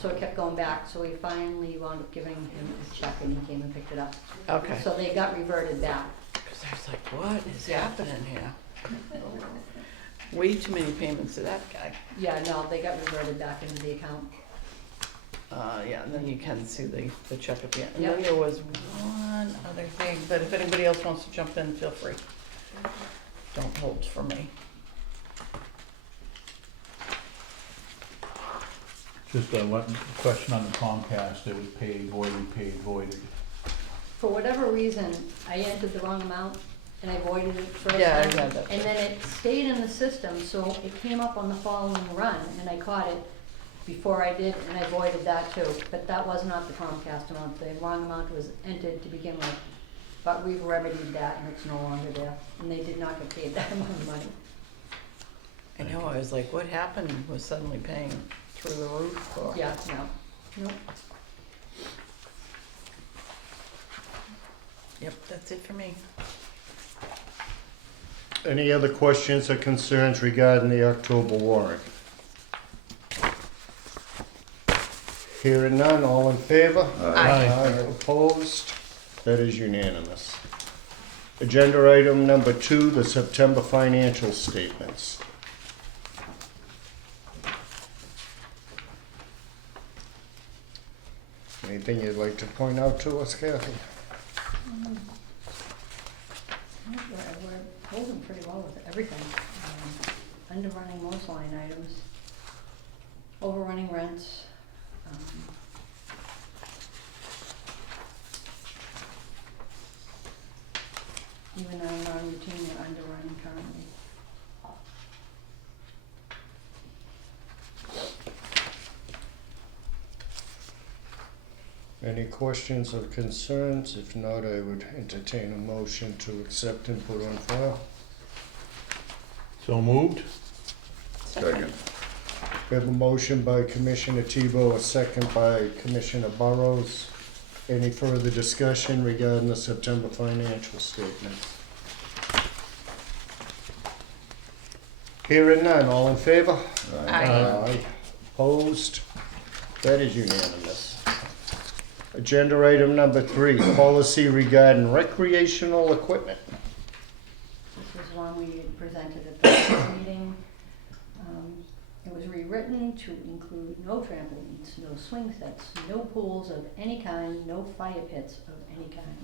So it kept going back, so we finally wound up giving him a check and he came and picked it up. Okay. So they got reverted back. Because I was like, what is happening here? Way too many payments to that guy. Yeah, no, they got reverted back into the account. Yeah, and then you can see the check at the end. And Yep. then there was one other thing, but if anybody else wants to jump in, feel free. Don't hold for me. Just one question on the Comcast, it was paid, voided. For whatever reason, I entered the wrong amount and I voided it first Yeah, I time. read that And too. then it stayed in the system, so it came up on the following run and I caught it before I did and I voided that too. But that was not the Comcast amount, the wrong amount was entered to begin with. But we've remedied that and it's no longer there. And they did not get paid that amount of money. I know, I was like, what happened? Was suddenly paying through the roof? Or- Yeah, no, nope. Yep, that's it for me. Any other questions or concerns regarding the October warrant? Hearing none, all in favor? Aye. Opposed? That is unanimous. Agenda item number 2, the September financial statements. Anything you'd like to point out to us, Kathy? We're holding pretty well with everything. Underrunning most line items, overrunning rents. Even our non-routine, we're underrunning currently. Any questions or concerns? If not, I would entertain a motion to accept and put on file. So moved? Second. We have a motion by Commissioner Tebow, a second by Commissioner Burrows. Any further discussion regarding the September financial statements? Hearing none, all in favor? Aye. Opposed? That is unanimous. Agenda item number 3, policy regarding recreational equipment. This was one we had presented at the last meeting. It was rewritten to include no trampolines, no swing sets, no pools of any kind, no fire pits of any kind.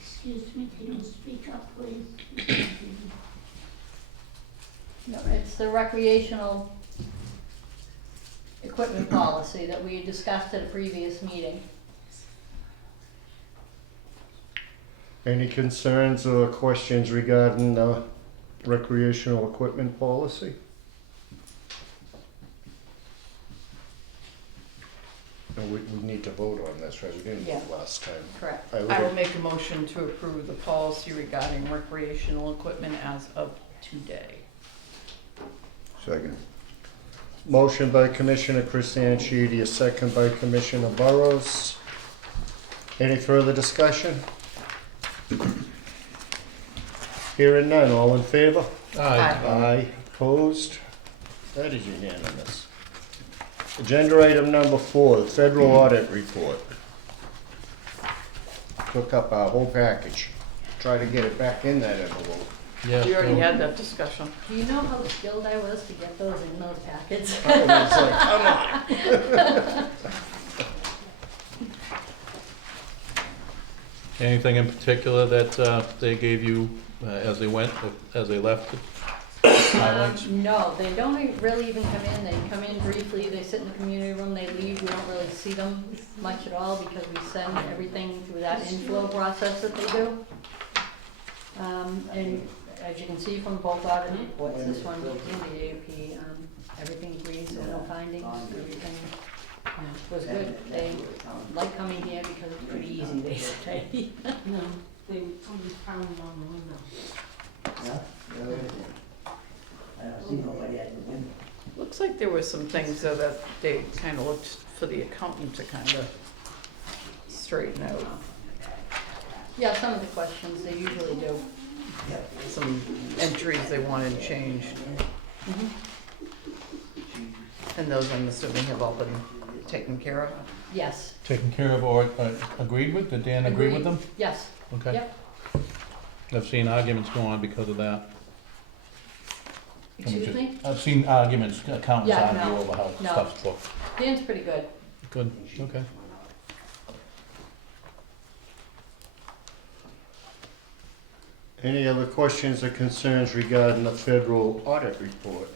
Excuse me, can you speak up, please? No, it's the recreational equipment policy that we had discussed at a previous meeting. Any concerns or questions regarding the recreational equipment policy? And we need to vote on this, right? We didn't Yeah. vote last time. Correct. I will make a motion to approve the policy regarding recreational equipment as of today. Second. Motion by Commissioner Christianchidi, a second by Commissioner Burrows. Any further discussion? Hearing none, all in favor? Aye. Opposed? That is unanimous. Agenda item number 4, the federal audit report. Took up our whole package. Try to get it back in that envelope. Yeah. We already had that discussion. Do you know how skilled I was to get those in those packets? I was like, come on. Anything in particular that they gave you as they went, as they left? Highlights? No, they don't really even come in. They come in briefly, they sit in the community room, they leave. We don't really see them much at all because we send everything through that inflow process that they do. And as you can see from both audit reports, this one in the AOP, everything agrees, so no findings, everything was good. They like coming here because it's pretty easy, they say. No, they only found it on the window. Looks like there were some things though that they kind of looked for the accountant to kind of straighten out. Yeah, some of the questions, they usually do. Some entries they wanted changed. Mhm. And those, I'm assuming, have all been taken care of? Yes. Taken care of or agreed with? Did Dan agree with them? Yes. Okay. Yep. I've seen arguments go on because of that. Excuse me? I've seen arguments, accountants Yeah, argue no, over how no. stuff's booked. Dan's pretty good. Good, okay. Any other questions or concerns regarding the federal audit report?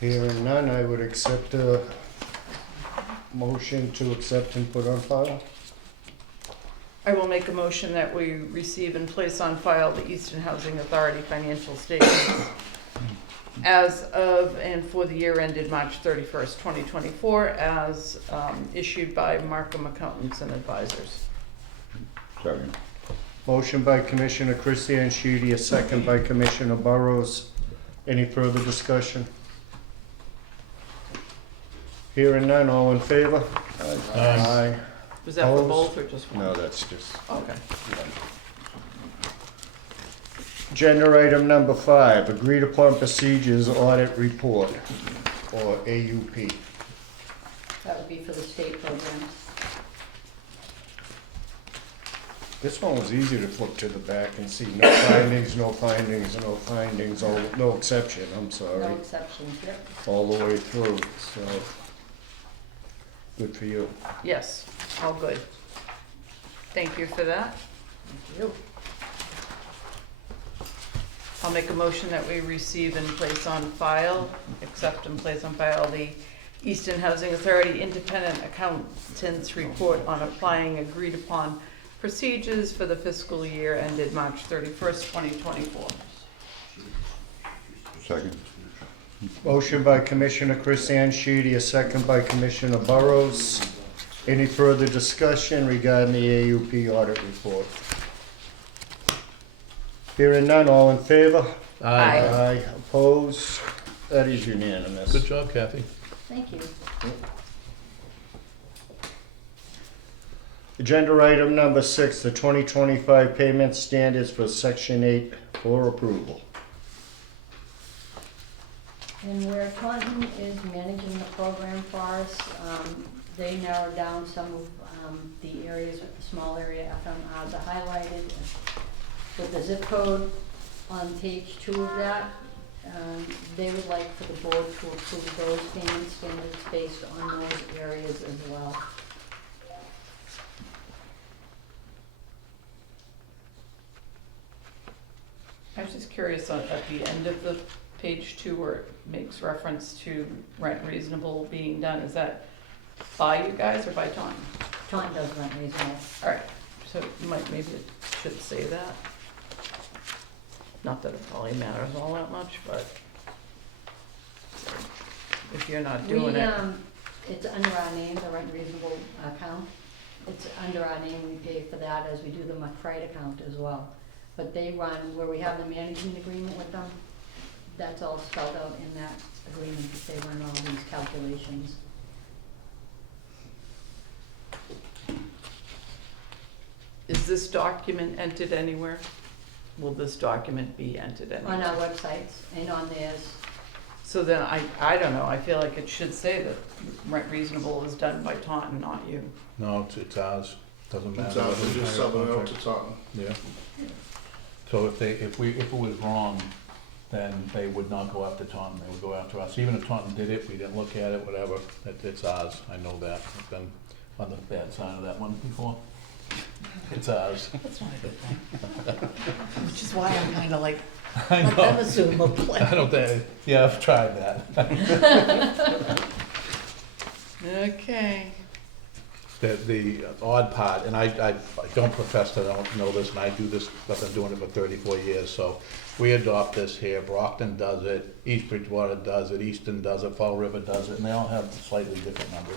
Hearing none, I would accept a motion to accept and put on file. I will make a motion that we receive and place on file the Easton Housing Authority financial statements as of and for the year ended March 31st, 2024, as issued by Markham Accountants and Advisors. Second. Motion by Commissioner Christian Sheedy, a second by Commissioner Burrows. Any further discussion? Hearing none, all in favor? Aye. Was that for Opposed? both or just one? No, that's just Okay. one. Agenda item number 5, agreed upon procedures audit report, or AUP. That would be for the state programs. This one was easy to flip to the back and see no findings, no findings, no findings, no exception, I'm No sorry, exceptions, yep. all the way through, so. Good for you. Yes, all good. Thank you for that. Thank you. I'll make a motion that we receive and place on file, accept and place on file the Easton Housing Authority Independent Accountant's Report on applying agreed upon procedures for the fiscal year ended March 31st, 2024. Second. Motion by Commissioner Christian Sheedy, a second by Commissioner Burrows. Any further discussion regarding the AUP audit report? Hearing none, all in favor? Aye. Aye, opposed? That is unanimous. Good job, Kathy. Thank you. Agenda item number 6, the 2025 payment standards for Section 8 for approval. And where Taunton is managing the program for us, they narrowed down some of the areas, with the small area FMRs are highlighted with the zip code on page 2 of that. They would like for the board to approve those payment standards based on those areas as well. I was just curious, at the end of the page 2 where it makes reference to rent reasonable being done, is that by you guys or by Taunton? Taunton does rent reasonable. All right, so maybe it should say that. Not that it probably matters all that much, but if you're not doing it. It's under our name, the rent reasonable account. It's under our name, we pay for that as we do the McFreight account as well. But they run, where we have the management agreement with them, that's all spelled out in that agreement, that they run all these calculations. Is this document entered anywhere? Will this document be entered anywhere? On our websites and on theirs. So then I don't know, I feel like it should say that rent reasonable is done by Taunton, not you. No, it's ours, doesn't matter. It's out, Doesn't they're just matter subbing out contract. to Taunton. Yeah. So if it was wrong, then they would not go after Taunton, they would go after us. Even if Taunton did it, we didn't look at it, whatever, it's ours, I know that. I've been on the bad side of that one before. It's ours. That's not a good thing. Which is why I'm kinda like, I let them know. assume a plan. I don't think, yeah, I've tried that. Okay. The odd part, and I don't profess that I don't know this, and I do this, I've been doing it for 34 years, so we adopt this here, Brockton does it, East Bridgewater does it, Easton does it, Fall River does it, and they all have slightly different numbers.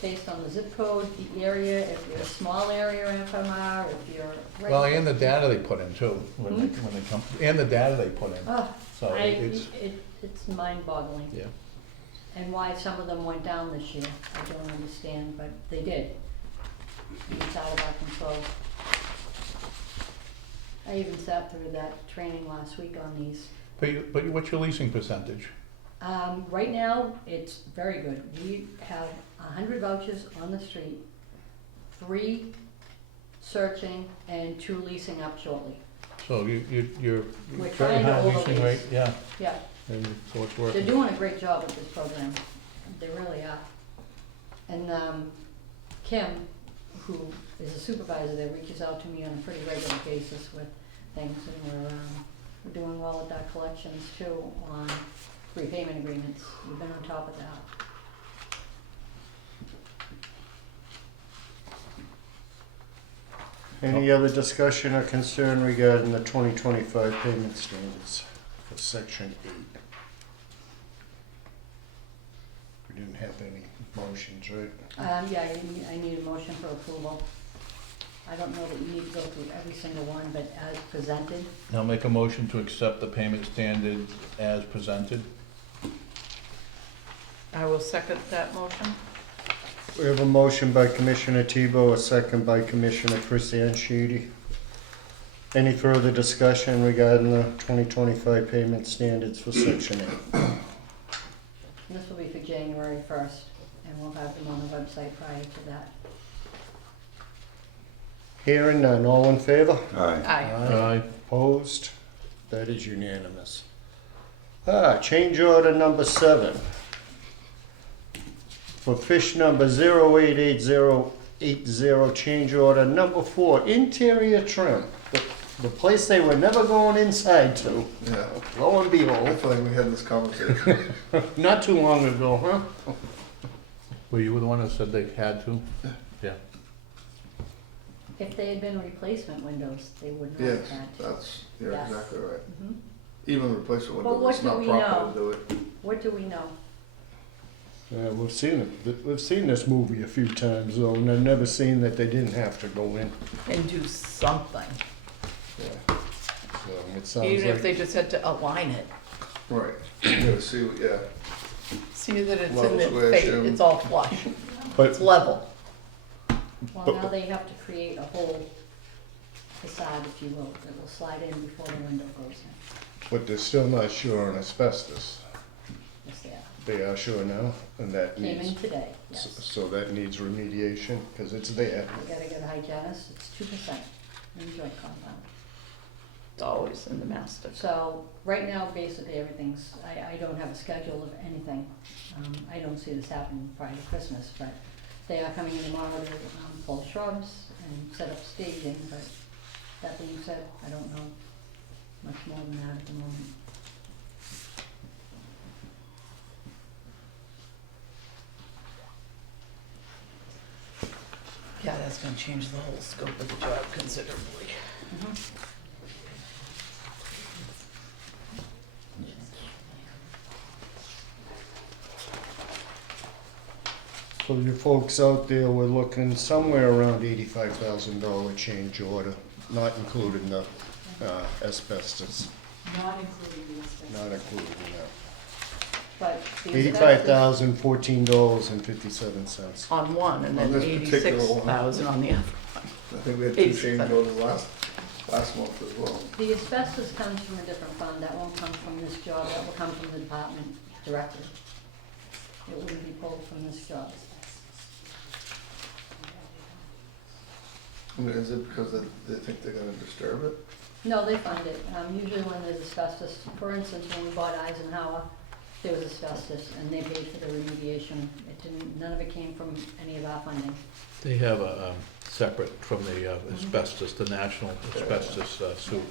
based on the zip code, the area, if you're a small area FMR, if you're. right- Well, and the data they put in too, when they come, and the data they put in. Oh, So it's mind-boggling. yeah. And why some of them went down this year, I don't understand, but they did. It's out of our control. I even sat through that training last week on these. But what's your leasing percentage? Right now, it's very good. We have 100 vouchers on the street, 3 searching, and 2 leasing up shortly. So you're We're very trying to high leasing overlease. rate, yeah, Yeah, and so it's they're working. doing a great job with this program. They really are. And Kim, who is a supervisor there, reaches out to me on a pretty regular basis with things, and we're doing well with our collections too on repayment agreements. We've been on top of that. Any other discussion or concern regarding the 2025 payment standards for section 8? We didn't have any motions, right? Yeah, I need a motion for approval. I don't know that you need to go through every single one, but as presented. I'll make a motion to accept the payment standards as presented. I will second that motion. We have a motion by Commissioner Tebow, a second by Commissioner Chris Sheedy. Any further discussion regarding the 2025 payment standards for section 8? And this will be for January 1st, and we'll have them on the website prior to that. Hearing none, all in favor? Aye. Aye. Opposed? That is unanimous. Change order number 7. For fish number 088080, change order number 4, interior trim. The place they were never going inside to. Yeah, Lo and I behold, feel like we had this conversation. not too long ago, huh? Were you the one that said they had to? Yeah. If they had been replacement windows, they would not Yes, have had. that's, you're Yes. exactly right. Mhm. Even replacement But windows, what it's do not we proper know? to do it. What do we know? Yeah, we've seen it. We've seen this movie a few times though, and I've never seen that they didn't have to go in. And do something, So it sounds even if like, they just had to align it. Right, you gotta see, yeah, See that it's in Level the square face, shim. it's all flush, it's but level. Well, But- now they have to create a whole facade, if you will, that will slide in before the window goes in. they're still not sure on asbestos. Yes, they are. They are sure now, and that Came in needs, today, yes. so that needs remediation, because it's there. You gotta get a hygienist, it's 2% in joint compound. It's always in the master. So, right now, basically, everything's, I don't have a schedule of anything. I don't see this happening prior to Christmas, but they are coming in tomorrow to pull shrubs and set up staging, but that being said, I don't know much more than that at the moment. Yeah, that's gonna change the whole scope of the job considerably. So you folks out there, we're looking somewhere around $85,000 change order, not including the asbestos, Not including the asbestos. not including that. But the asbestos- $85,057. On one, and On then this particular one. 86,000 on the other. I think we had 2 change 87. orders last month as well. The asbestos comes from a different fund, that won't come from this job, that will come from the department directly. It wouldn't be pulled from this job. I mean, is it because they think they're gonna disturb it? No, they fund it. Usually when there's asbestos, for instance, when we bought Eisenhower, there was asbestos and they paid for the remediation. It didn't, none of it came from any of our funding. They have a separate from the asbestos, the national asbestos suit.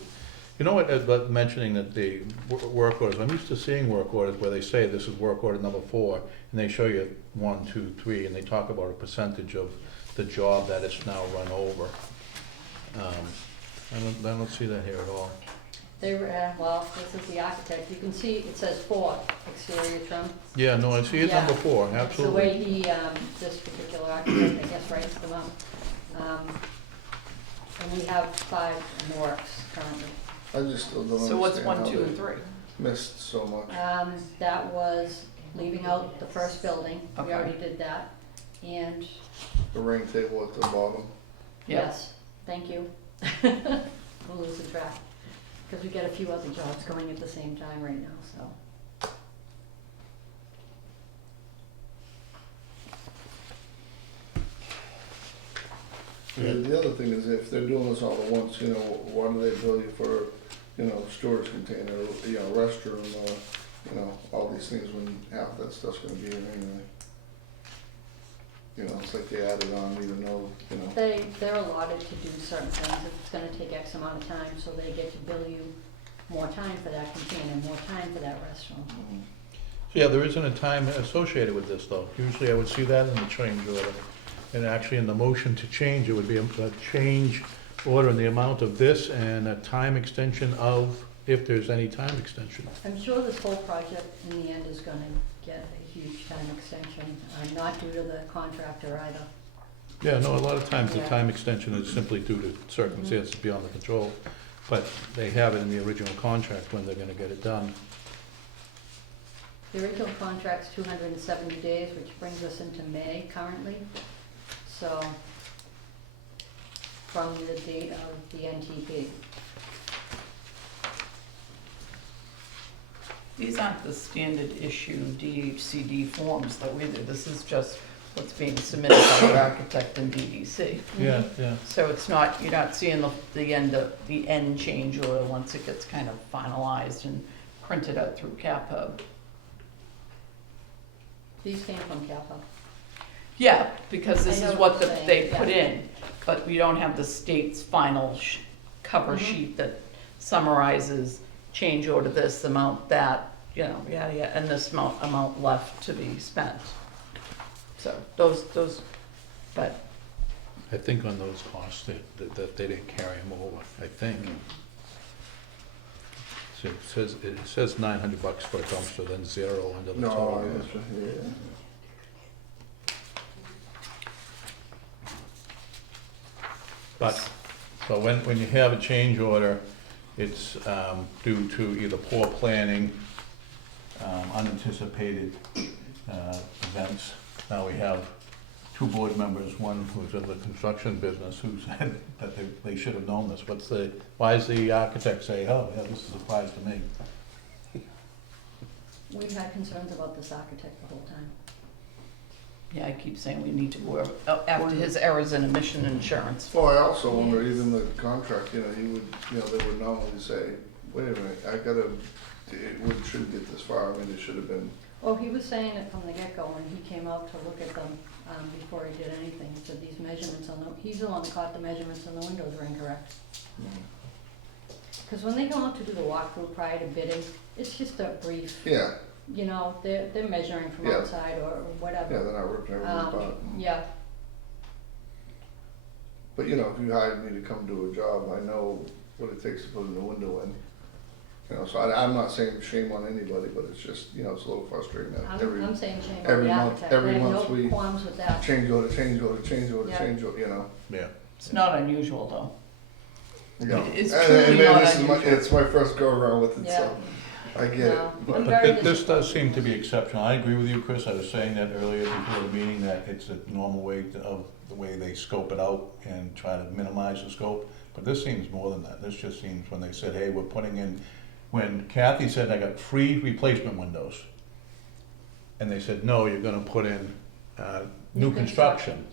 You know what, but mentioning that the work orders, I'm used to seeing work orders where they say this is work order number 4, and they show you 1, 2, 3, and they talk about a percentage of the job that it's now run over. I don't see that here at all. They were, well, this is the architect, you can see it says 4 exterior trim. Yeah, no, I see it Yeah. number 4, That's the absolutely. way he, this particular architect, I guess, writes them up. And we have 5 in the works currently. I just still don't So what's understand 1, how 2, they and 3? missed so much. That was leaving out the first building, we Okay. already did that, and, The ring table at the bottom. Yep. yes, thank you. We're losing track, because we got a few other jobs going at the same time right now, so. The other thing is if they're doing this all at once, you know, why do they bill you for, you know, storage container, you know, restroom, you know, all these things when half that stuff's gonna be in anyway? You know, it's like they added on even though, you know. They're allotted to do certain things, if it's gonna take X amount of time, so they get to bill you more time for that container, more time for that restroom. Mhm. So, yeah, there isn't a time associated with this, though. Usually I would see that in the change order. And actually, in the motion to change, it would be a change order in the amount of this and a time extension of, if there's any time extension. I'm sure this whole project in the end is gonna get a huge time extension, not due to the contractor either. Yeah, no, a lot of times the Yeah. time extension is simply due to circumstances beyond the control. But they have it in the original contract when they're gonna get it done. The original contract's 270 days, which brings us into May currently, so, from the date of the NTP. These aren't the standard issue DHCD forms that we do. This is just what's being submitted by the architect and DDC. Yeah, yeah. So it's not, you're not seeing the end change order once it gets kind of finalized and printed out through CapHub. These came from CAPA. Yeah, because this I know is what what you're saying, they yeah. put in, but we don't have the state's final cover Mhm. sheet that summarizes change order this, amount that, you know, yada, yada, and this amount left to be spent. So those, but I think on those costs, that they didn't carry them over, I think. So it says $900 for a dumpster, then 0 under the No, total. yeah. But, so when you have a change order, it's due to either poor planning, unanticipated events. Now we have 2 board members, one who's in the construction business, who said that they should have known this. Why does the architect say, oh, yeah, this is a surprise to me? We've had concerns about this architect the whole time. yeah, I keep saying we need to go after his errors in emission insurance. Well, I also wonder, even the contract, you know, he would, you know, they would normally say, wait a minute, shouldn't get this far, I mean, it should have been, Oh, he was saying it from the get-go when he came out to look at them, before he did anything. He said these measurements he's the one that caught the measurements on the windows were incorrect. Because when they come out to do the walkthrough prior to bidding, it's just a brief, yeah, you know, they're measuring from Yeah. outside or yeah, whatever. they're not ripping everything apart. Yeah, But, you know, if you hired me to come do a job, I know what it takes to put in the window in. You know, so I'm not saying shame on anybody, but it's just, you know, it's a little frustrating that I'm saying shame on every the month- architect. every I have month no we qualms with that. change order, change order, change order, Yeah. change order, you know. Yeah. It's not unusual though. You know. It's And truly then not this is unusual. it's my first go around with it, Yeah. so I get No. it. I'm But very This disappointed. does seem to be exceptional. I agree with you, Chris. I was saying that earlier before the meeting, that it's a normal way of the way they scope it out and try to minimize the scope. But this seems more than that. This just seems when they said, hey, we're putting in, when Kathy said, I got 3 replacement windows. And they said, no, you're gonna put in new construction.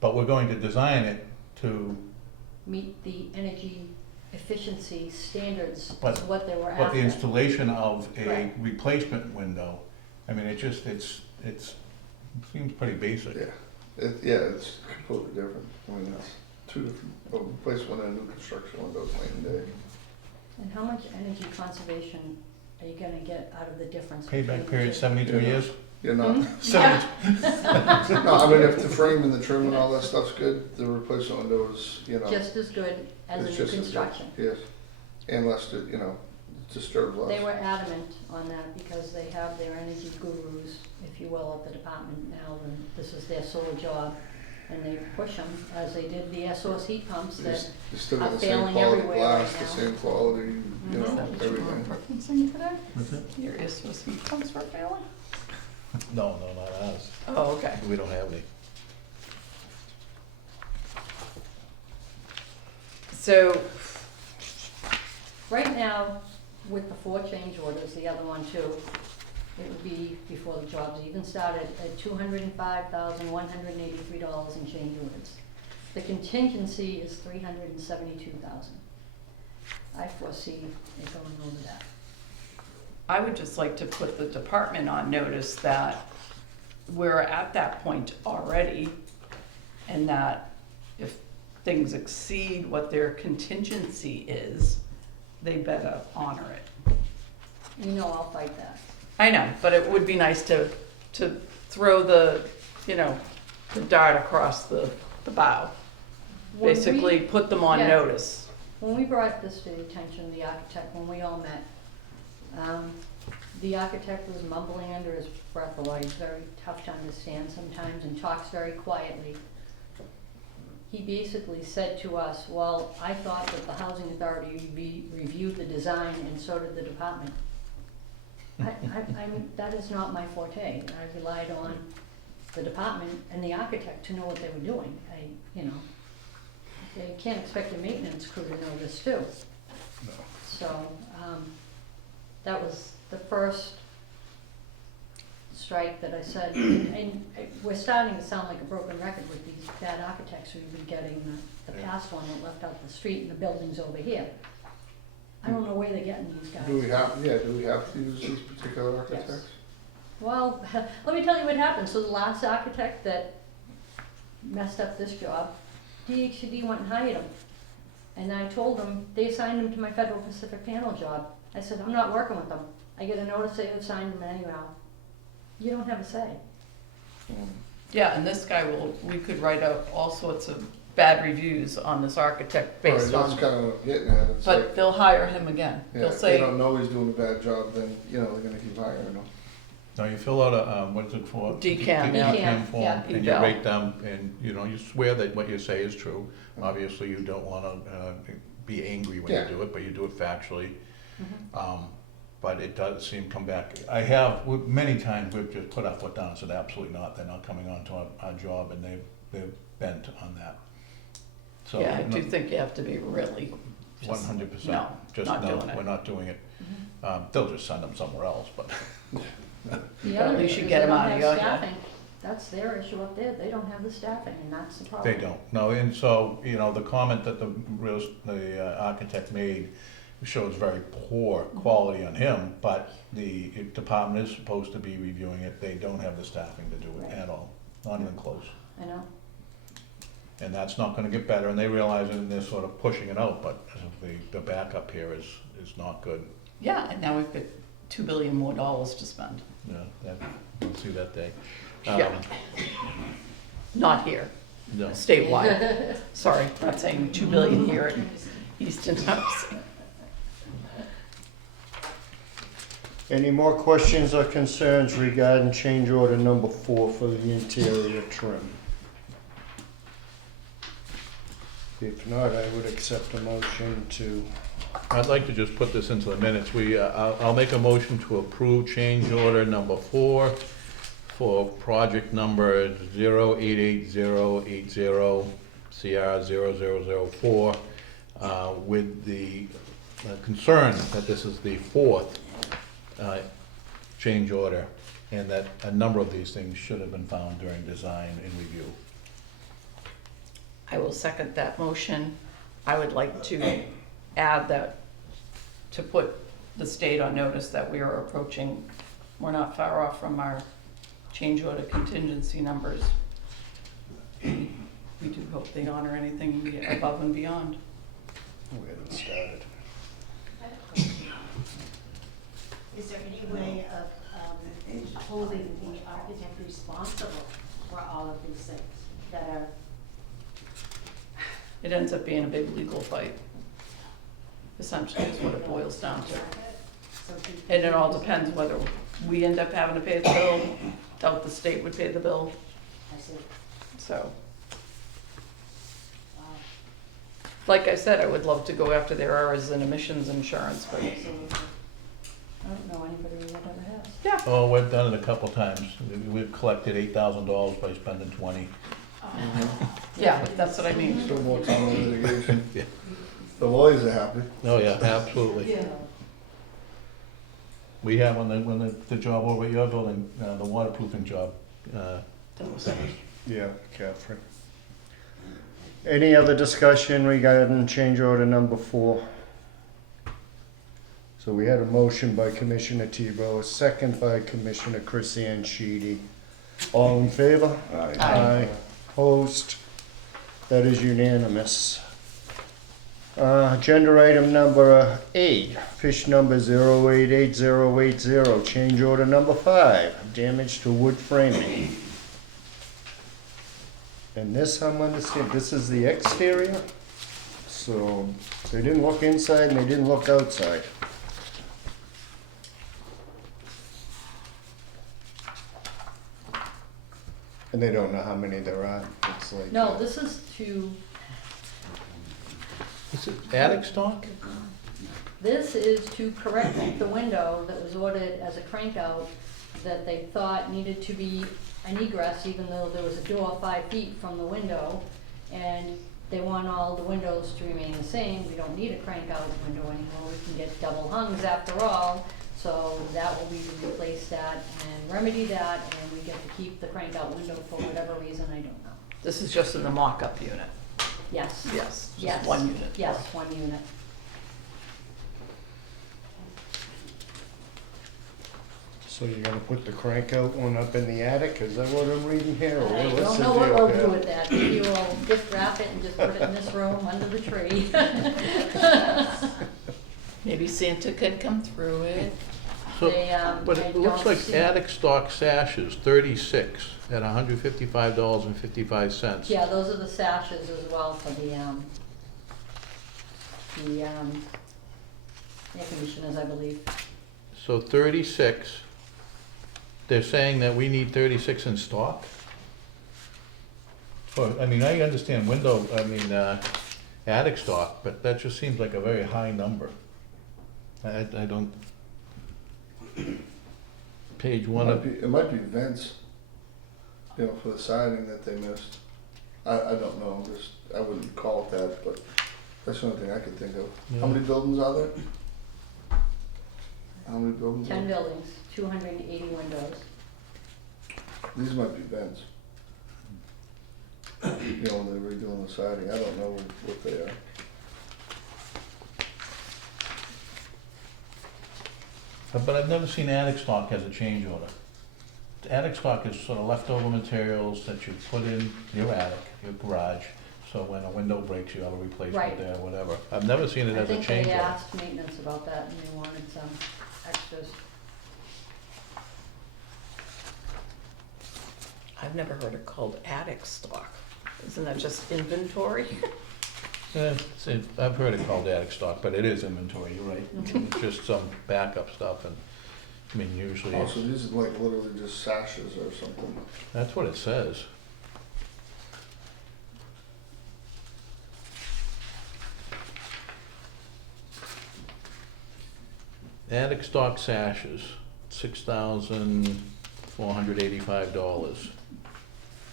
But we're going to design it to, Meet the energy efficiency standards is But- what they were but after. the installation of a Right. replacement window, I mean, it seems pretty basic. Yeah, it's completely different. I mean, it's 2 different, a replacement and a new construction windows night and day. And how much energy conservation are you gonna get out of the difference? between Payback the period, two? 72 Yeah. years? You're not, Hmm? 72. no, I mean, if the frame and the trim and all that stuff's good, the replacement window is, you know. Just as good as it's a new just as good. construction. Yes, unless it, disturbs less. They were adamant on that because they have their energy gurus, if you will, at the department now, and this is their sole job. And they push them, as they did the SOS heat pumps that You still got are the same failing quality everywhere right glass, the now. same quality, Mhm. Is that what you were everything. referencing today? What's that? Your ISWA's heat pumps were failing? No, not ours. Oh, okay. We don't have any. So, Right now, with the 4 change orders, the other one too, it would be, before the jobs even started, at $205,183 in change orders. The contingency is $372,000. I foresee it going over that. I would just like to put the department on notice that we're at that point already, and that if things exceed what their contingency is, they better honor it. You know I'll fight that. I know, but it would be nice to throw the dart across the bow. When we- Basically, put them on Yeah. notice. When we brought this to the attention of the architect, when we all met, the architect was mumbling under his breath a lot. He's very tough to understand sometimes and talks very quietly. He basically said to us, well, I thought that the housing authority reviewed the design and so did the department. That is not my forte. I relied on the department and the architect to know what they were doing. They can't expect a maintenance crew to know this too. So, that was the first strike that I said, and we're starting to sound like a broken record with these bad architects we've been getting, the past one that left out the street and the buildings over here. I don't know where they're getting these guys. Do we have to use these particular architects? Well, let me tell you what happened. So the last architect that messed up this job, DHCD went and hired him. And I told them, they assigned him to my Federal Pacific Panel job. I said, I'm not working with them. I get a notice they assigned him anyhow. You don't have a say. Yeah, and this guy we could write up all sorts of bad reviews on this architect Right, based that's on, kind of what I'm getting at, it's like, but they'll hire him again. yeah, They'll if they say, don't know he's doing a bad job, then, they're gonna keep hiring him. Now, you fill out a, what is it for? Decam, yeah. Decam form, Yeah. and you Eval. rate them, and, you swear that what you say is true. Obviously, you don't wanna, be angry when you Yeah. do it, but you do it factually. Mm-hmm. But it does seem to come back. Many times, we've just put our foot down and said, absolutely not, they're not coming on to our job, and they've bent on that. So, yeah, I do think you have to be really, just, 100%. no, Just not no, doing it. we're not doing it. They'll just send them somewhere else, but. The But at other least issue you is get they them don't out of have your head. staffing. That's their issue up there. They don't have the staffing, and that's the problem. They don't, no, and so, the comment that the architect made shows very poor quality on him, but the department is supposed to be reviewing it, they don't have the staffing to do it Right. at all, not even close. I know. And that's not gonna get better, and they realize it, and they're sort of pushing it out, but the backup here is not good. Yeah, and now we've got $2 billion more to spend. We'll see that day. Yeah. Not here, No. statewide. Sorry, not saying 2 billion here at Easton House. Any more questions or concerns regarding change order number 4 for the interior trim? If not, I would accept a motion to, I'd like to just put this into the minutes. I'll make a motion to approve change order number 4 for project number 088080 CR0004, with the concern that this is the 4th change order, and that a number of these things should have been found during design and review. I will second that motion. I would like to add that, to put the state on notice that we are approaching, we're not far off from our change order contingency numbers. We do hope they honor anything above and beyond. we haven't started. Is there any way of holding the architect responsible for all of these things that are, It ends up being a big legal fight. essentially is what it boils down to. So people- And it all depends whether we end up having to pay the bill, doubt the state would pay the bill, I see. so. Wow. Like I said, I would love to go after their errors and emissions insurance, but Absolutely. I don't know anybody that ever has. yeah. Oh, we've done it a couple times. We've collected $8,000 by spending 20. Yeah, but that's what I mean. Still more time in litigation. Yeah. The lawyers are happy. Oh, yeah, absolutely. We have when the job over at your building, the waterproofing job, Yeah, Catherine. Any other discussion regarding change order number 4? So we had a motion by Commissioner Tebow, a second by Commissioner Chris Sheedy. All in favor? Aye. Aye. Opposed? That is unanimous. Agenda item number 8, fish number 088080, change order number 5, damage to wood framing. And this, I'm understanding, this is the exterior? So they didn't look inside and they didn't look outside. And they don't know how many there are. It's like No, this is to, is it attic stock? this is to correct the window that was ordered as a crank out that they thought needed to be an egress, even though there was a door 5 feet from the window. And they want all the windows to remain the same. We don't need a crank out window anymore. We can get double hungs after all. So that will be to replace that and remedy that, and we get to keep the crank out window for whatever reason, I don't know. This is just in the mock-up unit. Yes. Yes, Yes. just one unit. Yes, one unit. So you're gonna put the crank out one up in the attic, is that what I'm reading here, or I what's don't the know what deal we'll here? do with that. Maybe we'll gift wrap it and just put it in this room under the tree. Maybe Santa can come through it. So, They, but I it looks don't like see- attic stock sashes, 36 at $155.55. Yeah, those are the sashes as well for the air conditioners, I believe. So 36, they're saying that we need 36 in stock? Well, I mean, I understand attic stock, but that just seems like a very high number. I don't. Page one of, It might be vents, you know, for the siding that they missed. I don't know, I wouldn't call it that, but that's the only thing I could think of. How Yeah. many buildings are there? How many buildings? 10 buildings, 280 windows. These might be vents. You know, when they're redoing the siding, I don't know what they are. but I've never seen attic stock as a change order. Attic stock is sort of leftover materials that you put in your attic, your garage, so when a window breaks, you have a replacement Right. there, whatever. I've never seen it I as a think change they order. asked maintenance about that and they wanted some extras. I've never heard it called attic stock. Isn't that just inventory? I've heard it called attic stock, but it is inventory, you're right. Mhm. It's just some backup stuff and, I mean, usually, Also, these are like literally just sashes or something. that's what it says. Attic stock sashes, $6,485.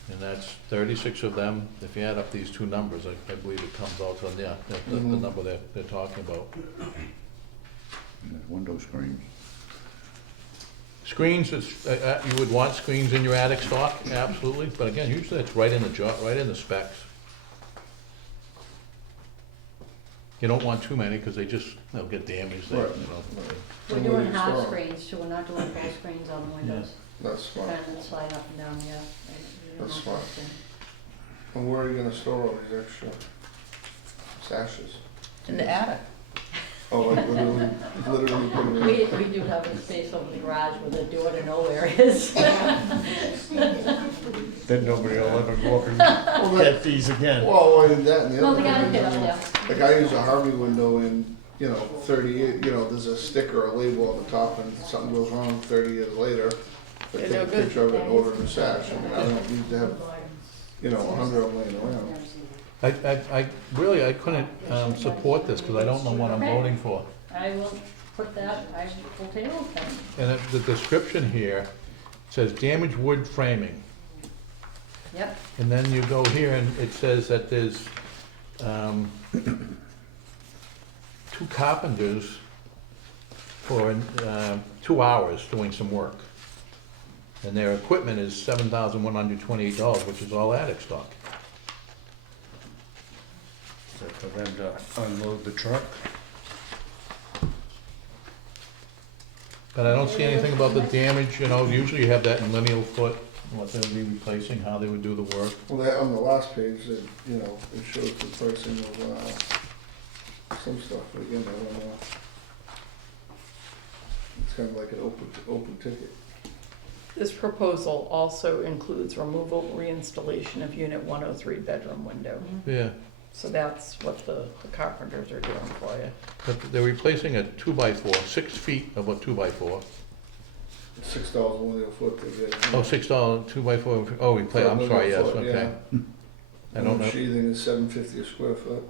And that's 36 of them. If you add up these two numbers, I believe it comes out to, yeah, the Mhm. number they're talking about. And there's window screens. Screens, you would want screens in your attic stock, absolutely, but again, usually it's right in the right in the specs. You don't want too many, because they'll get damaged there, Right. you know. We're And where doing do you half store 'em? screens too, we're not doing full screens on the windows. That's smart. Kind of slide up and down, yeah. That's smart. And where are you gonna store all these extra sashes? In the attic. Oh, like literally put them in? We do have a space over the garage where the door to nowhere is. Then nobody will ever go up and Well, get these again. Well, and that and the Well, other they got a thing pit is, up there. like I use a Harvey window in, you know, 30, there's a sticker or label on the top and something goes wrong 30 years later, they Yeah, take no a good. picture of it and order a new sash. I mean, I don't need to have, 100 of them laying around. I really, I couldn't, support this, cause I don't know what I'm voting for. I will put that, I will table that. And the description here says damaged wood framing. Yep, And then you go here and it says that there's, 2 carpenters for, 2 hours doing some work. And their equipment is $7,128, which is all attic stock. Is that for them to unload the truck? But I don't see anything about the damage, usually you have that in lineal foot, what they'll be replacing, how they would do the work. Well, that, on the last page, it shows the pricing of, some stuff, but again, I don't know. It's kind of like an open ticket. This proposal also includes removal, reinstallation of unit 103 bedroom window. Yeah, So that's what the carpenters are doing for you. but they're replacing a 2x4, 6 feet of a 2x4. $6 only a foot, they get. Oh, $6, 2x4, oh, I'm sorry, yes, okay. I don't know. Sheathing is $7.50 a square foot.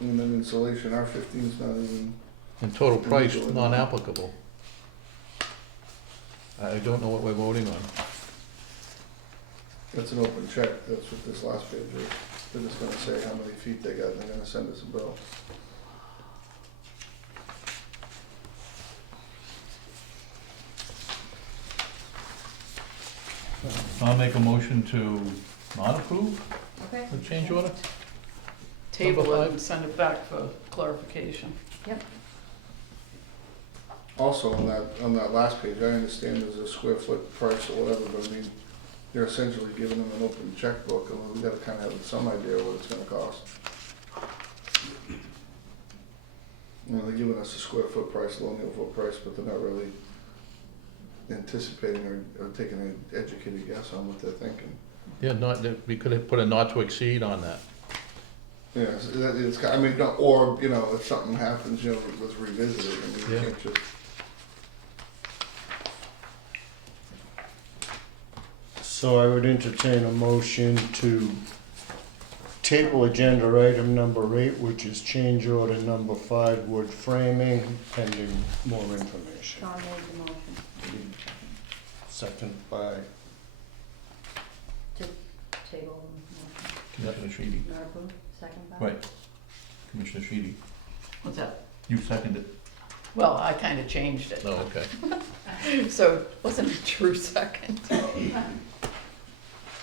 And then insulation, R15's not even, And total price, non-applicable. I don't know what we're voting on. that's an open check, that's what this last page is. They're just gonna say how many feet they got, and they're gonna send us a bill. I'll make a motion to not approve okay. the change order. Table Number it 5. and send it back for clarification. Yep, Also, on that last page, I understand there's a square foot price or whatever, but I mean, they're essentially giving them an open checkbook, and we gotta kinda have some idea what it's gonna cost. They're giving us a square foot price, a lineal foot price, but they're not really anticipating or taking an educated guess on what they're thinking. Yeah, we could have put a not to exceed on that. Yeah, so if something happens, let's revisit it, I mean, you Yeah. can't just. So I would entertain a motion to table agenda item number 8, which is change order number 5, wood framing, pending more information. Sean made the motion Second by, to table the motion, Commissioner Sheedy. not approved, second by? Right. Commissioner Sheedy. What's that? You seconded. Well, I kind of changed it, Oh, okay. so it wasn't a true second.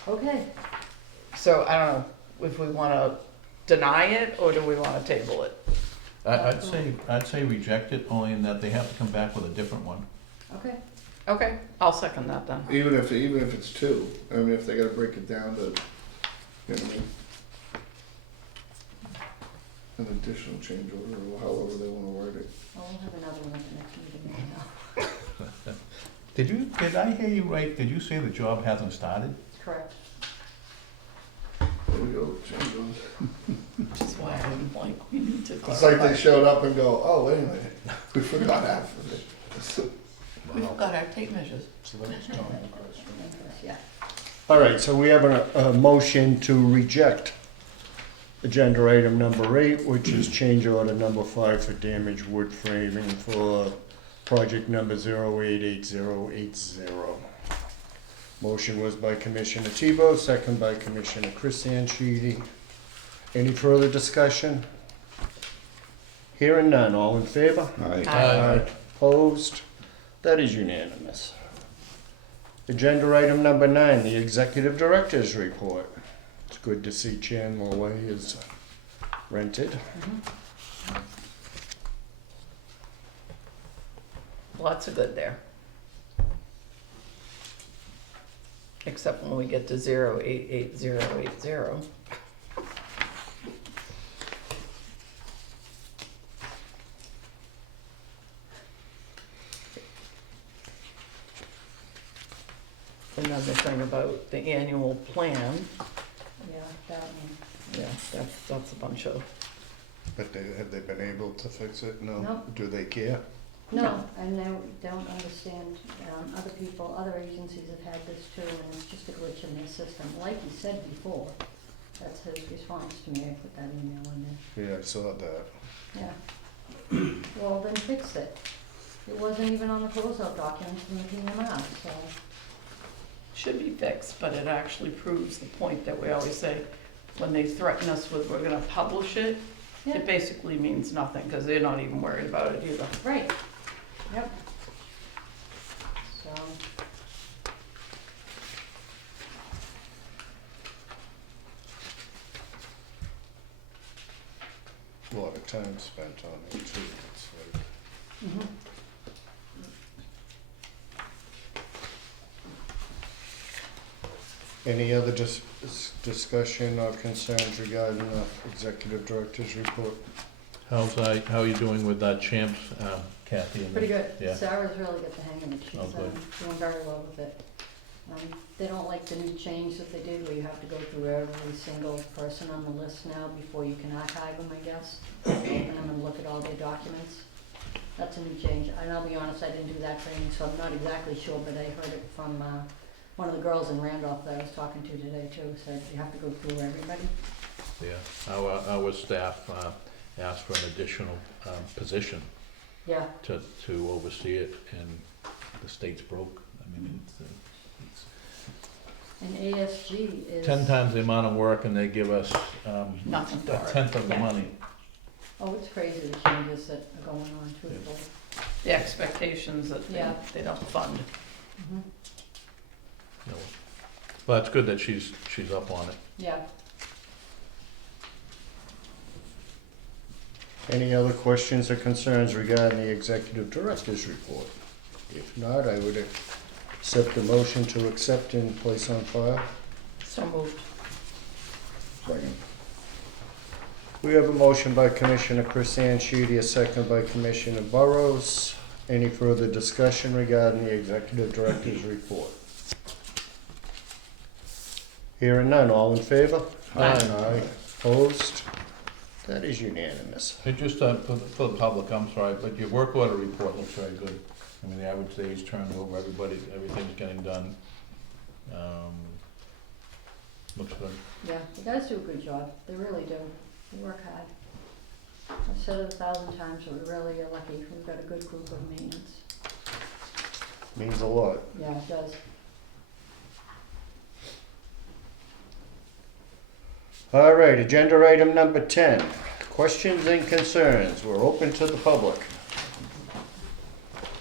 Okay, So I don't know if we want to deny it or do we want to table it? I'd say reject it, only in that they have to come back with a different one. okay, Okay, I'll second that then. Even if it's 2, I mean, if they gotta break it down to, you know what I mean? An additional change order, or however they wanna word it. well, we'll have another one at the next meeting anyhow. Did I hear you right? Did you say the job hasn't started? Correct. There we go, change orders. Which is why I'm like, we need to It's like clarify. they showed up and go, oh, wait a minute, we forgot half of it. We forgot our tape measures. so that was Tom McCrest, right? Yeah, All right, so we have a motion to reject agenda item number 8, which is change order number 5 for damaged wood framing for project number 088080. Motion was by Commissioner Tebow, second by Commissioner Sheedy. Any further discussion? Hearing none, all in favor? Aye. Aye. Opposed? That is unanimous. Agenda item number 9, the Executive Director's Report. It's good to see Chandler Way is rented. Lots of good there. Except when we get to 088080. Another thing about the annual plan, yeah, that one. yeah, that's a bunch of But have they been able to fix it? No? Nope. Do they care? No, and they don't understand, other people, other agencies have had this too, and it's just a glitch in their system. Like you said before, that's his response to me, I put that email in there. Yeah, I saw that. Yeah. Well, then fix it. It wasn't even on the closeout documents from the PMR, so, Should be fixed, but it actually proves the point that we always say, when they threaten us with, we're gonna publish it, yeah, it basically means nothing, because they're not even worried about it either. right, yep. So, A lot of time spent on it too. It's like, mhm. any other discussion or concerns regarding the executive director's report? How are you doing with that Champs, Kathy? and the- Pretty good. Yeah. Sarah's really got the hang of it. She's Oh, good. doing very well with it. They don't like the new change that they did, where you have to go through every single person on the list now before you can archive them, I guess. Open them and look at all their documents. That's a new change. And I'll be honest, I didn't do that training, so I'm not exactly sure, but I heard it from one of the girls in Randolph that I was talking to today too, said you have to go through everybody. Yeah, our staff asked for an additional position Yeah, to oversee it, and the state's broke. I mean, it's and ASG is. 10 times the amount of work, and they give us Nothing for a it. tenth of the Yeah. money. Oh, it's crazy, the changes that are going on too. Yeah. The expectations that Yeah. they don't fund. Mhm. You know. But it's good that she's up on it. Yeah. Any other questions or concerns regarding the executive director's report? If not, I would accept the motion to accept and place on file. So moved. Second. We have a motion by Commissioner Chris Anshidi, a second by Commissioner Burrows. Any further discussion regarding the executive director's report? Hearing none, all in favor? Aye. Opposed? That is unanimous. And just for the public, I'm sorry, but your work order report looks very good. I mean, the average days turned over, everything's getting done. Looks good. Yeah, the guys do a good job, they really do, they work hard. I've said it 1,000 times, but we really are lucky, we've got a good group of maintenance. Means a lot. Yeah, it does. All right, agenda item number 10, questions and concerns. We're open to the public.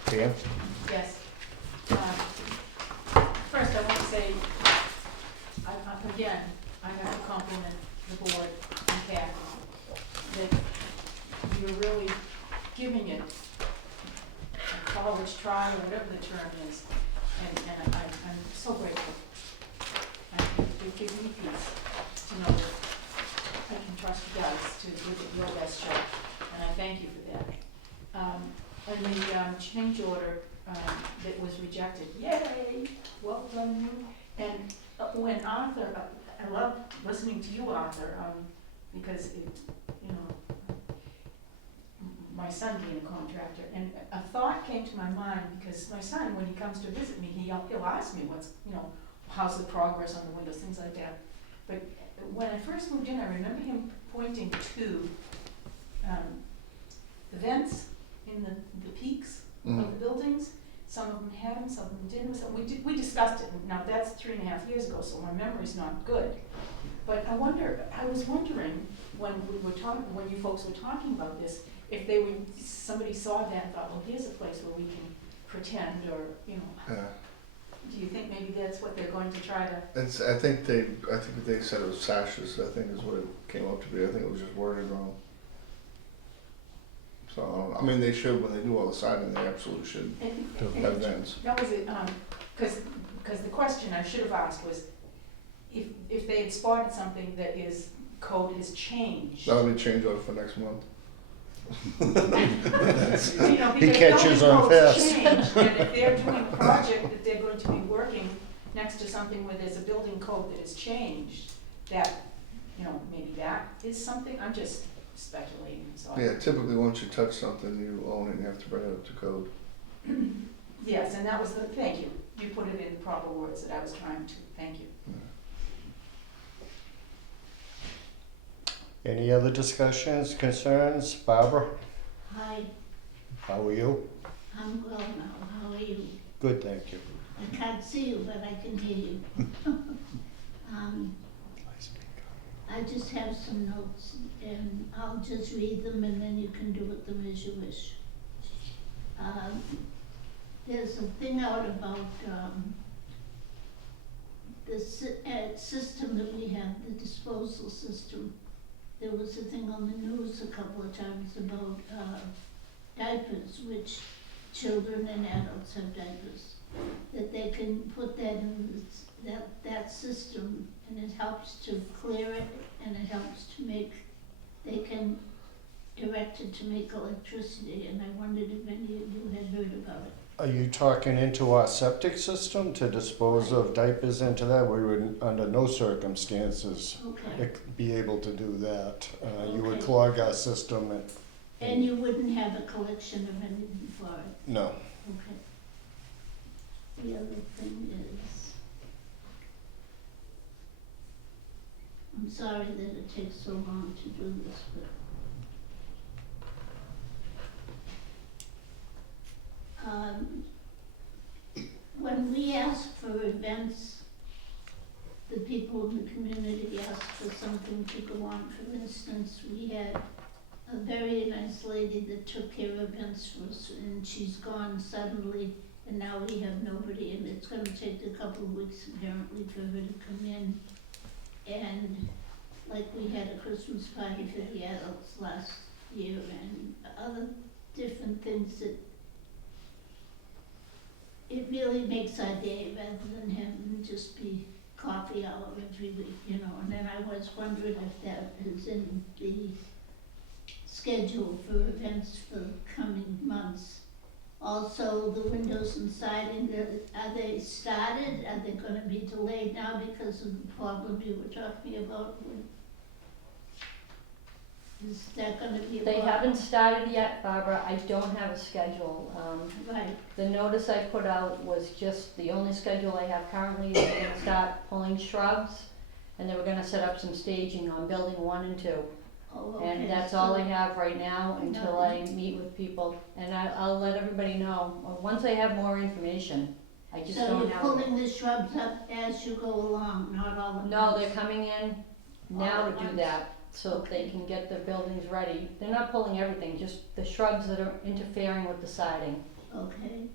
Pam? Yes. First, I want to say, again, I have to compliment the board and Kathy, that you're really giving it a college try, or whatever the term is, and I'm so grateful. And it gives me peace to know that I can trust you guys to give it your best shot, and I thank you for that. And the change order that was rejected, yay, well done you. And when Arthur, I love listening to you, Arthur, because it, you know, my son being a contractor, and a thought came to my mind, because my son, when he comes to visit me, he'll ask me what's, you know, how's the progress on the windows, things like that. But when I first moved in, I remember him pointing to the vents in the peaks of the buildings. Some of them had them, some of them didn't. So we discussed it. Now that's 3.5 years ago, so my memory's not good. But I was wondering when we were talking, when you folks were talking about this, if somebody saw that and thought, well, here's a place where we can pretend, or, you know, Yeah. do you think maybe that's what they're going to try to? I think they said it was sashes, I think is what it came up to be. I think it was just worded wrong. So, I mean, they should, when they do all the siding, they absolutely should have vents. That was it, because the question I should have asked was, if they had spotted something that is, code has changed. That'll be change order for next month. You know, He because catches building on codes fast. change, and if they're doing a project that they're going to be working next to something where there's a building code that has changed, that, you know, maybe that is something, I'm just speculating, so. Yeah, typically, once you touch something, you own it, and you have to bring it up to code. Yes, and that was thank you. You put it in proper words that I was trying to, thank you. Any other discussions, concerns? Barbara, Hi, how are you? I'm well now, how are you? Good, thank you. I can't see you, but I can hear you. I just have some notes, and I'll just read them, and then you can do with them as you wish. There's a thing out about, the system that we have, the disposal system. There was a thing on the news a couple of times about, diapers, which children and adults have diapers, that they can put that in that system, and it helps to clear it, and it helps to make, they can direct it to make electricity, and I wondered if any of you had heard about it. Are you talking into our septic system to dispose of diapers into that? We would, under no circumstances, Okay, be able to do that. You would Okay. clog our system and, and you wouldn't have a collection of anything for it, no. okay. The other thing is, I'm sorry that it takes so long to do this, but when we ask for events, the people in the community ask for something to go on. For instance, we had a very nice lady that took care of events for us, and she's gone suddenly, and now we have nobody, and it's gonna take a couple of weeks apparently for her to come in. And like we had a Christmas party for the adults last year, and other different things that it really makes our day rather than having just be coffee hour every week, you know. And then I was wondering if that is in the schedule for events for coming months. Also, the windows and siding, are they started? Are they gonna be delayed now because of the problem you were talking about? Is that gonna be a They problem? haven't started yet, Barbara, I don't have a schedule. Right, The notice I put out was just, the only schedule I have currently is they're gonna start pulling shrubs, and they were gonna set up some staging on building 1 and 2. oh, okay. And that's all I have right now until I meet with people, and I'll let everybody know, once I have more information, I just So don't you're have. pulling the shrubs up as you go along, not all at once? No, they're coming in now All to at do once. that, so they can get the buildings ready. They're not pulling everything, just the shrubs that are interfering with the siding. Okay.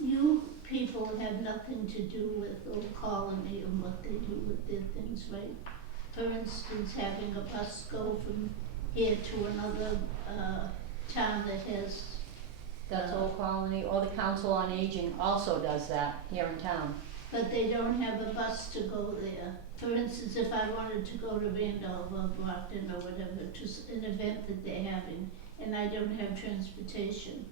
You people have nothing to do with Old Colony and what they do with their things, right? For instance, having a bus go from here to another, town that has. That's Old Colony, or the Council on Aging also does that here in town. But they don't have a bus to go there. For instance, if I wanted to go to Randolph or Brockton or whatever, to an event that they're having, and I don't have transportation.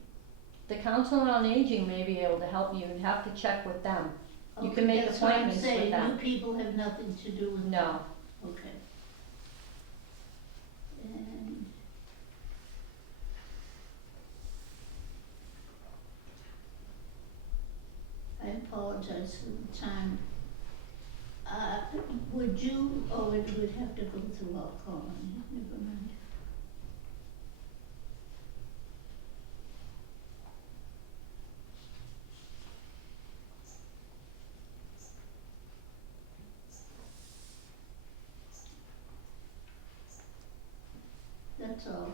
The Council on Aging may be able to help you, you'd have to check with them. You can Okay, make that's what I'm appointments with saying. them. You people have nothing to do with that. No, Okay. And I apologize for the time. Would you, or it would have to go through Old Colony, never mind. That's all.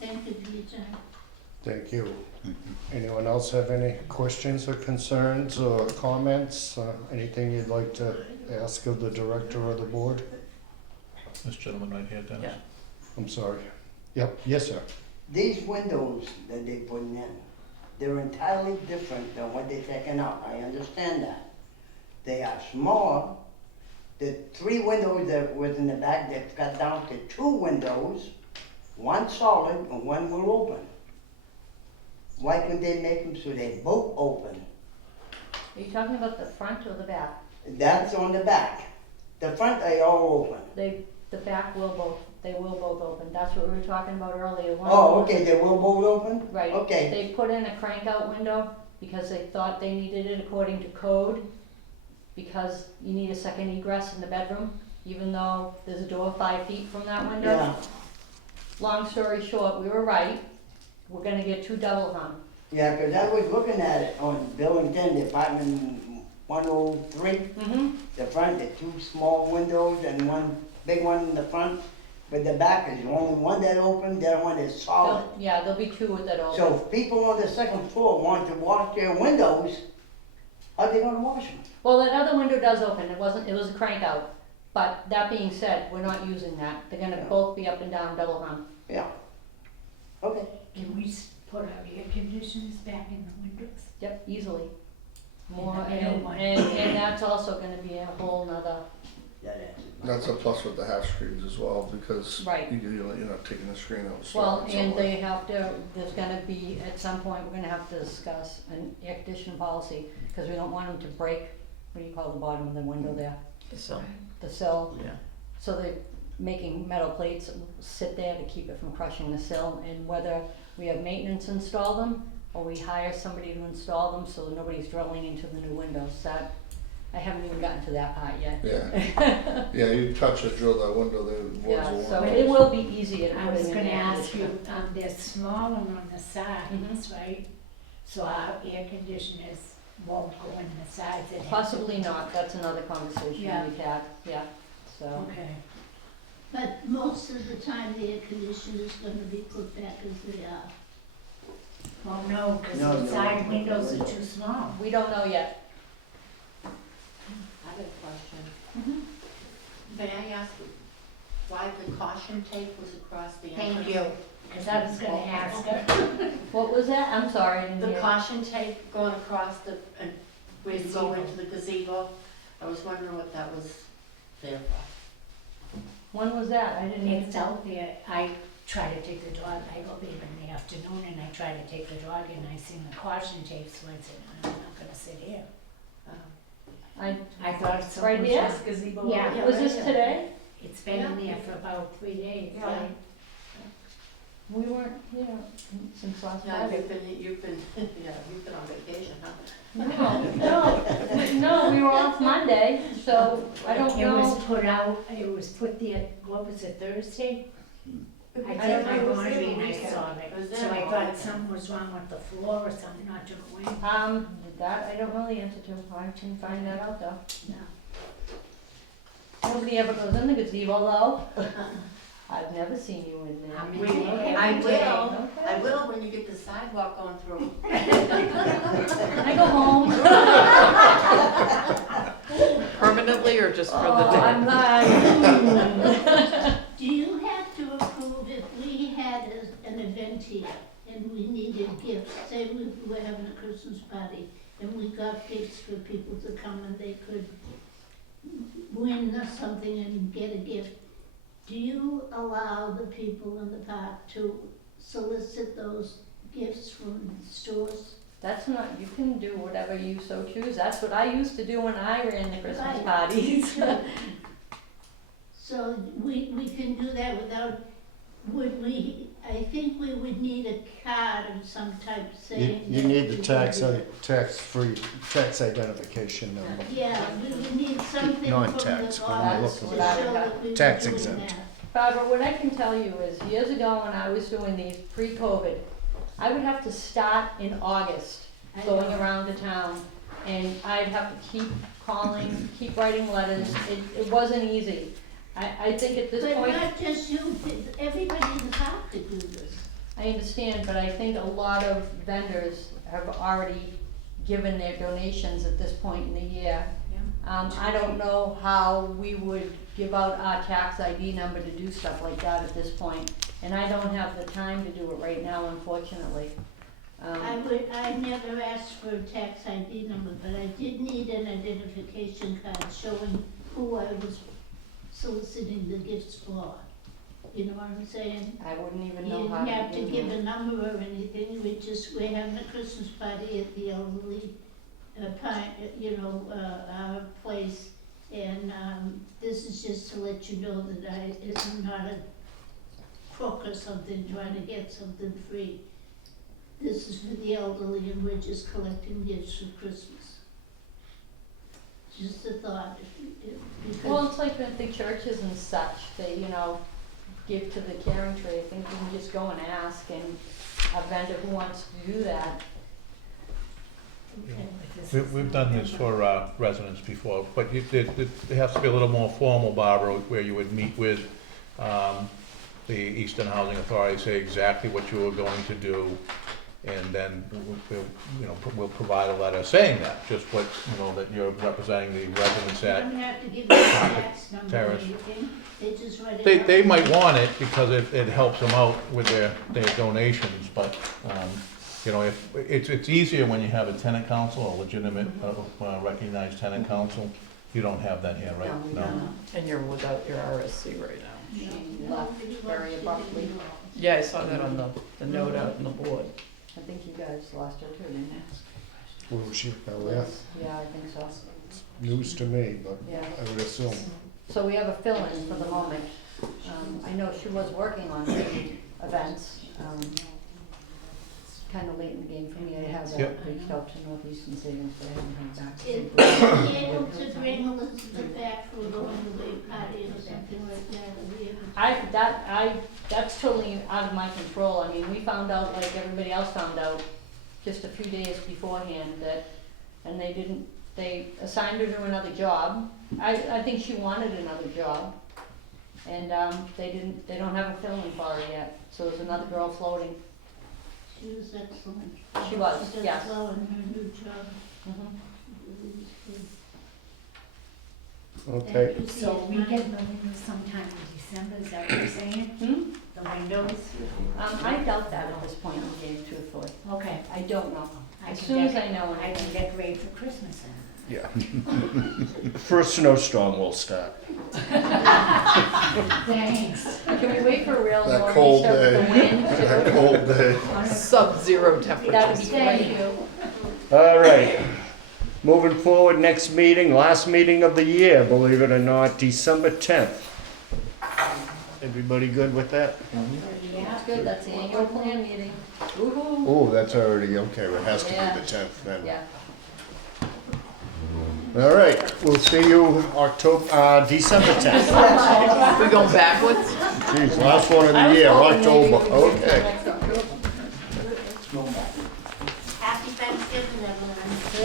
Thank you for your time. Thank you. Anyone else have any questions or concerns or comments? Anything you'd like to ask of the director or the board? This gentleman right here, Dennis. I'm sorry. Yep, yes, sir. These windows that they putting in, they're entirely different than what they're taking out, I understand that. They are smaller. The 3 windows that was in the back, they've got down to 2 windows, 1 solid and 1 will open. why couldn't they make them so they both open? Are you talking about the front or the back? That's on the back. The front, they all open. The back they will both open. That's what we were talking about earlier. One Oh, of them- okay, they will both open? Right. Okay. They put in a crank out window because they thought they needed it according to code, because you need a second egress in the bedroom, even though there's a door 5 feet from that window. Yeah, Long story short, we were right. We're gonna get 2 double hung. yeah, 'cause I was looking at it on Building 10, Department 103. Mm-hmm. The front, the 2 small windows and 1 big one in the front. But the back is only one that open, the other one is solid. Yeah, there'll be 2 that open. So if people on the second floor want to wash their windows, how they gonna wash them? Well, that other window does open. It was a crank out. But that being said, we're not using that. They're gonna both be up and down double hung. Yeah. Okay. Can we put our air conditioners back in the windows? Yep, easily. More, And the new one. and that's also gonna be a whole nother, That's a plus with the half screens as well, because Right. you're not taking the screen out. well, and they have to, there's gonna be, at some point, we're gonna have to discuss an air conditioning policy, because we don't want them to break, what do you call the bottom of the window there? So, The sill. yeah. So they're making metal plates sit there to keep it from crushing the sill, and whether we have maintenance install them, or we hire somebody to install them so nobody's drilling into the new windows, that, I haven't even gotten to that part yet. Yeah, yeah, you touch it, drill that window, the boards Yeah, will so warm. it will be easy at I was putting in gonna air ask you, conditioner. they're smaller on the sides, Mhm. right? So our air conditioners won't go in the sides. It has to- Possibly not, that's another conversation Yeah. we've had, yeah, so. Okay. But most of the time, the air conditioner's gonna be put back as they are. Well, no, because No, the no, side no, windows no. are too small. We don't know yet. I have a question. Mm-hmm. May I ask why the caution tape was across the entrance? Thank you, because I was gonna ask her. What was that? I'm sorry, I didn't The hear. caution tape going across the, where you go into the gazebo, I was wondering what that was there for. When was that? I didn't hear. It's out there, I try to take the dog, I go there in the afternoon and I try to take the dog and I seen the caution tape, so I said, I'm not gonna sit here. I thought Right someone here? was gazebo. Yeah, Was right this here. today? It's been in there for about 3 days. Yeah. right? We weren't here since last Yeah, Friday. you've been, yeah, you've been on vacation, huh? No, we were off Monday, so I don't It was know. put out, it was put there, what was it, Thursday? I I took don't my know. laundry and I saw It was it, there so I all thought weekend. something was wrong with the floor or something, not to go in. That I don't know the answer to. I can find that out though. No. Nobody ever goes in the gazebo though. I've never seen you in there. I'm in We- there I every day. will, I will when you get the sidewalk going through. Can I go home? Permanently or just for the Oh, day? I'm like, Do you have to approve if we had an event here and we needed gifts, say we were having a Christmas party and we got gifts for people to come and they could win something and get a gift, do you allow the people in the park to solicit those gifts from stores? that's not, you can do whatever you so choose. That's what I used to do when I ran the Christmas Right. parties. So we can do that without, would we, I think we would need a card of some type saying. You that need the we tax identification number. Yeah, we would need something from the Non-tax, law when we're to looking show at that we were tax doing exempt. that. Barbara, what I can tell you is, years ago when I was doing these pre-COVID, I would have to start in August, I going know. around the town, and I'd have to keep calling, keep writing letters. It wasn't easy. I think at this But point, not just you, everybody in the park could do this. I understand, but I think a lot of vendors have already given their donations at this point in the year. I don't know how we would give out our tax ID number to do stuff like that at this point, and I don't have the time to do it right now, unfortunately. I never asked for a tax ID number, but I did need an identification card showing who I was soliciting the gifts for. you know what I'm saying? I wouldn't even You know how didn't have to begin give that. a number or anything, we're having a Christmas party at the elderly, our place. And, this is just to let you know that I'm not a crook or something trying to get something free. This is for the elderly and we're just collecting gifts for Christmas. Just a thought, because. Well, it's like the churches and such, they, give to the caring tree. I think you can just go and ask, and a vendor who wants to do that. Okay. We've done this for residents before, but it has to be a little more formal, Barbara, where you would meet with the Easton Housing Authority, say exactly what you were going to do, and then we'll provide a letter saying that, just what, that you're representing the residents You at. don't have to give them a tax number or Terrace. anything, they just write it out. They might want it because it helps them out with their donations, but, if, it's easier when you have a tenant council, a legitimate, recognized tenant council. You don't have that here, right? No, we don't. And you're without your RSC right now. She left very abruptly. Yeah, I saw that on the note out on the board. I think you guys lost her too, didn't you? Oh, she fell left. Yeah, I think so. News to me, but Yeah. I would assume. So we have a fill-in for the moment. I know she was working on the events. Kind of late in the game for me. I have Yep. reached out to Northeastern Savings, but I haven't heard back. If we able to bring Elizabeth back for a going away party or something like that, are we able to? That's totally out of my control. I mean, we found out, like everybody else found out, just a few days beforehand and they assigned her to another job. I think she wanted another job. And, they don't have a fill-in for her yet, so there's another girl floating. She was excellent. She was, She yes. does well in her new job. Mhm. Okay. Thank you, So we Susan. get the windows sometime in December, is that what you're saying? Hmm? The windows? I doubt that at this point in the game, truthfully. Okay. I don't know. I As can soon as dec- I know I can anything. decorate for Christmas then. Yeah. The first snowstorm will start. Thanks. Can we wait for a real That nor'easter cold with the day. wind? That cold day. Sub-zero That'd temperatures. be Thank great. you. All right. Moving forward, next meeting, last meeting of the year, believe it or not, December 10th. Everybody good with that? That's good, that's the annual plan meeting. Woo-hoo. Oh, that's already, okay, it has to Yeah. be the 10th then. Yeah. All right, we'll see you December 10th. We going backwards? Geez, last one of the year, October, okay. Happy Thanksgiving, everyone.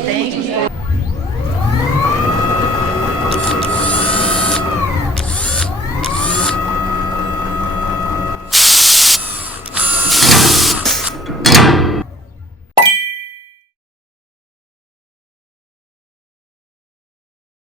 Thank you.